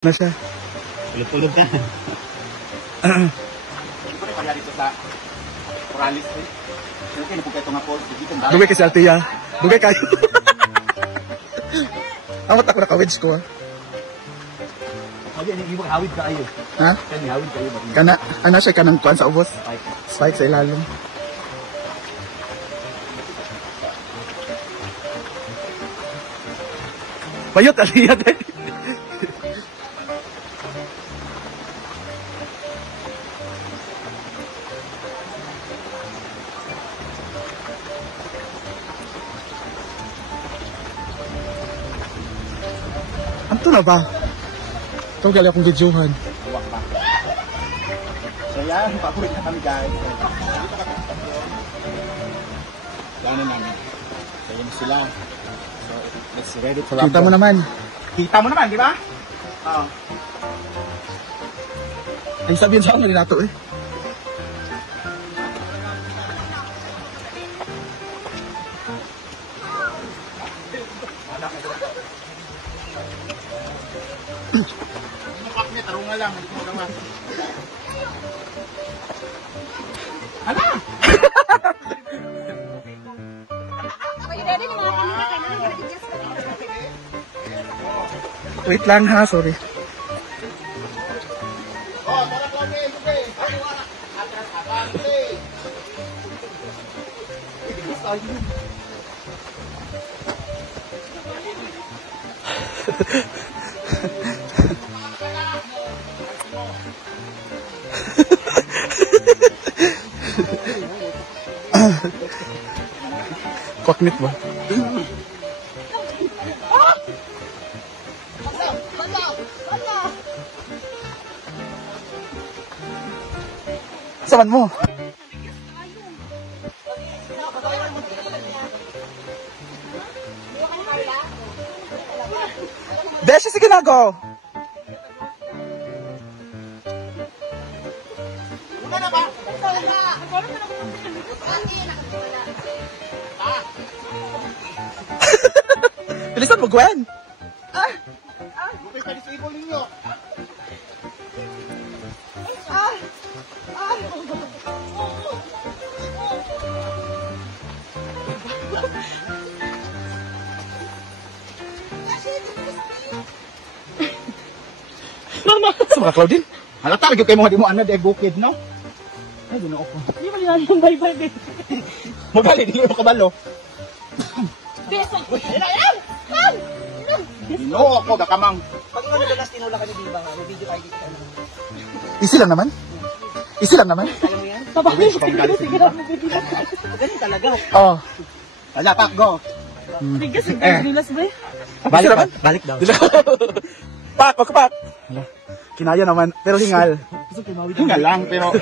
Na siya. Tulog-tulog ka. Ito na pala dito sa Coralis. Okay, napugay ito nga po. Dugay kasi Altia. Dugay kayo. Amot ako naka-wedge ko ah. Hindi, hindi hawid ka ayo. Ha? Kani hawid kayo. Kana, ano siya kanang kuan sa ubos? Spike sa ilalim. Bayot Altia din. Anto na ba? Ito gali akong videohan. Buwak pa. So yan, papulit na kami guys. Yan na namin. So yan sila. So let's ready to Kita mo naman. Kita mo naman, di ba? Oo. Ay sabihin sa akin nato eh. Tarungan lang, hindi mo naman. Hala! Wait lang ha, sorry. Oh, tara Chloe, okay. Kwaknit ba? Saman mo? Beshi, sige na, go! Bilisan mo, Gwen! Bukay pa disable ninyo. Sa mga Claudine? Halata, lagi kayo mga di mo ano, di bukid, no? Ay, di na ako. Hindi mo yan yung bye-bye din. Magali, di mo kabalo. Beso! Dino ako, gakamang. Pag ikaw nadalas tinula ka ni Diba nga, may video kayo dito. Easy lang naman. Easy lang naman. Alam mo yan? Babalik, sige lang. Ganun talaga. Oh. Wala, pak, go. Bigas, bigas ba eh? Balik naman. Balik daw. Pak, pagkapak. Kinaya naman, pero hingal. Hinga lang, pero...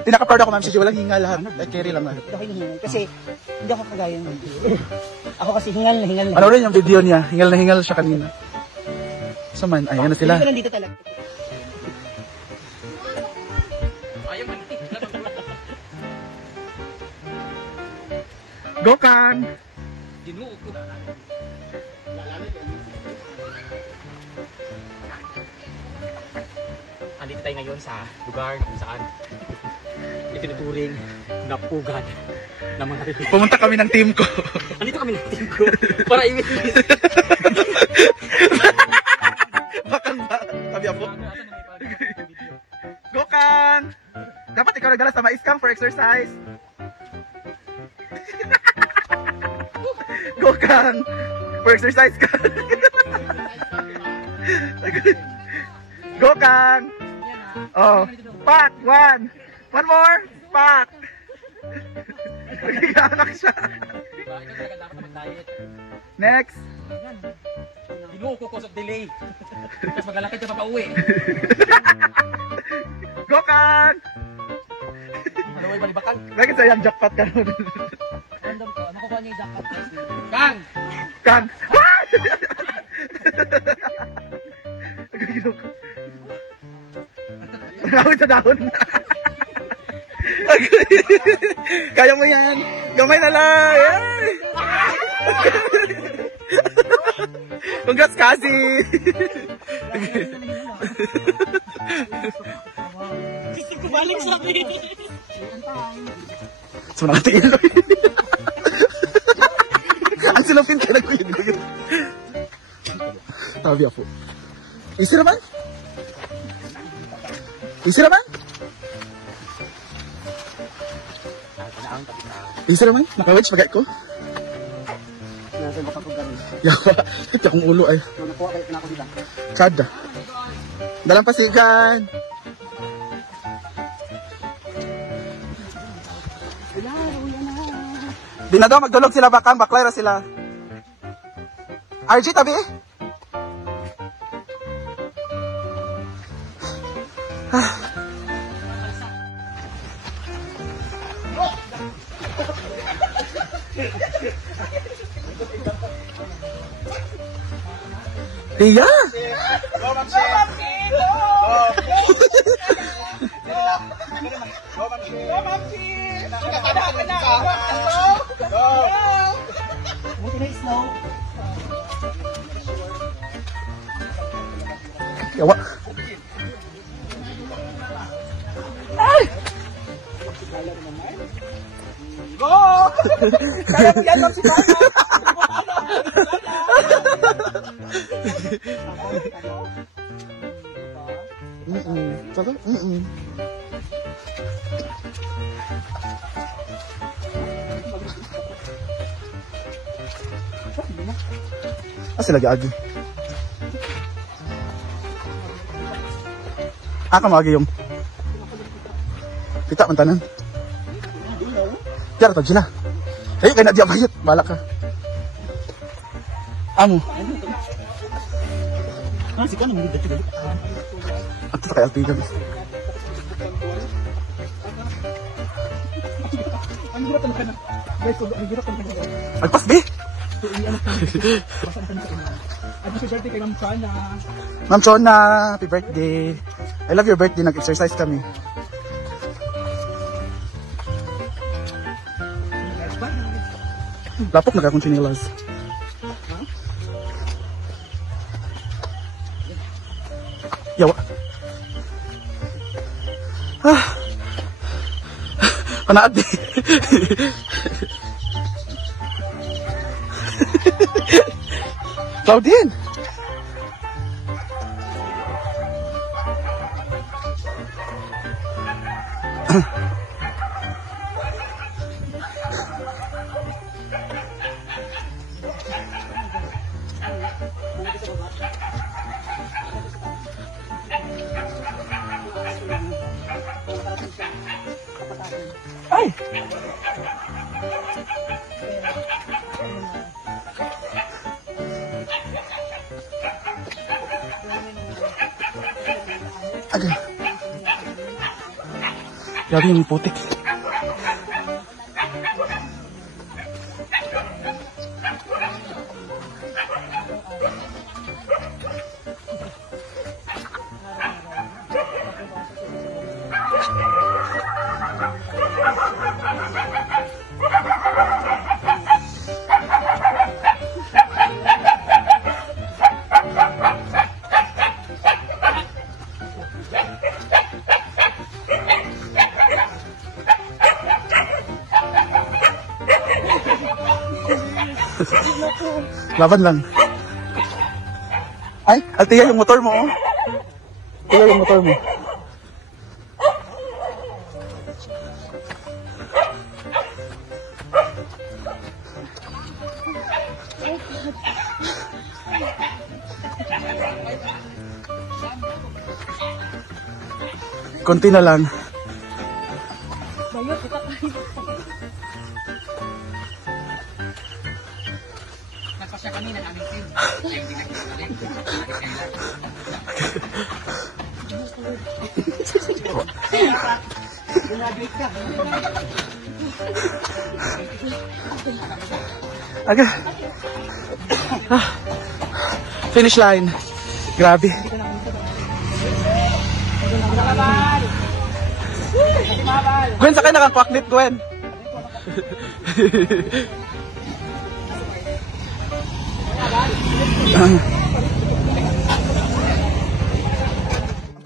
Pinaka-proud ako, ma'am. Sige, walang hingal lahat. Carry lang. Hindi ako hinihingal. Kasi hindi ako kagaya ng ako kasi hingal na hingal na. Ano rin yung video niya? Hingal na hingal siya kanina. So man, ayan na sila. Hindi ko nandito talaga. Go, Kang! Dinuo ko. Andito tayo ngayon sa lugar kung saan itinuturing na pugad ng mga rin. Pumunta kami ng team ko. Andito kami ng team ko para i-witness. Bakal ba? Sabi ako. Go, Kang! Dapat ikaw nagdala sa mais, Kang, for exercise. Go, Kang! For exercise, Kang. Go, Kang! Oh, pak! One more! Pak! Nagigaanak siya. Next! Dinuo ko cause of delay. Tapos maglalakad ka pa pauwi. Go, Kang! Ano ay balibakag? Bakit sayang jackpot ka nun? Random ko. Ano ko ba niya yung jacket? Kang! Kang! Nakawin sa dahon. Kaya mo yan. Gamay na lang. Congrats, Cassie. Gusto ko balik sa akin. So, nakatingin lang. Ang sinapin ka na kuya. Tabi ako. Isi naman? Isi naman? Isi naman? Nakawedge pagay ko? Yawa. Ito akong ulo ay. Kada. Dalang pasigan. Di na daw magdulog sila bakang, baklay ra sila. RG, tabi eh. Iya. Go, Mamsi! Go! Go, Mamsi! Go, Mamsi! Go! Yawa. Ay! Go! Kaya mo yan, Mamsi! Sabi? Sila gaagi. Kamagi yung kita mantanan. Tiara to sila. Ay kaya na dia bayad, balak ka. Amo. Si kan mo dito. Ato sa kay Alpiga. Ang hirap talaga na. Guys, ang hirap talaga. Agpas be. Happy birthday kay Ma'am Chona. Ma'am Chona, happy birthday. I love your birthday, nag-exercise kami. Lapok na akong chinilas. Yawa. Panaad di. Claudine. Ay. Agad. Grabe yung putik. Laban lang. Ay, Altia yung motor mo. Altia yung motor mo. Konti na lang. Nagpasya kami ng aming team. Hindi Okay. Finish line. Grabe. Gwen, sakay na kang kwaknit, Gwen.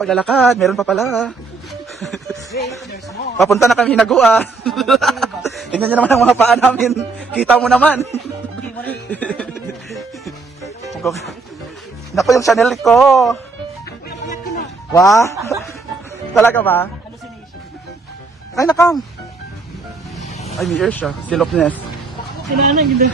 paglalakad. Meron pa pala. Papunta na kami Hinaguan. Tingnan nyo naman ang mga paa namin. Kita mo naman. Naku yung Chanel ko. Wah. Talaga ba? Ay, nakam. Ay, may ear siya. Si Loch Ness. Sinanang, hindi.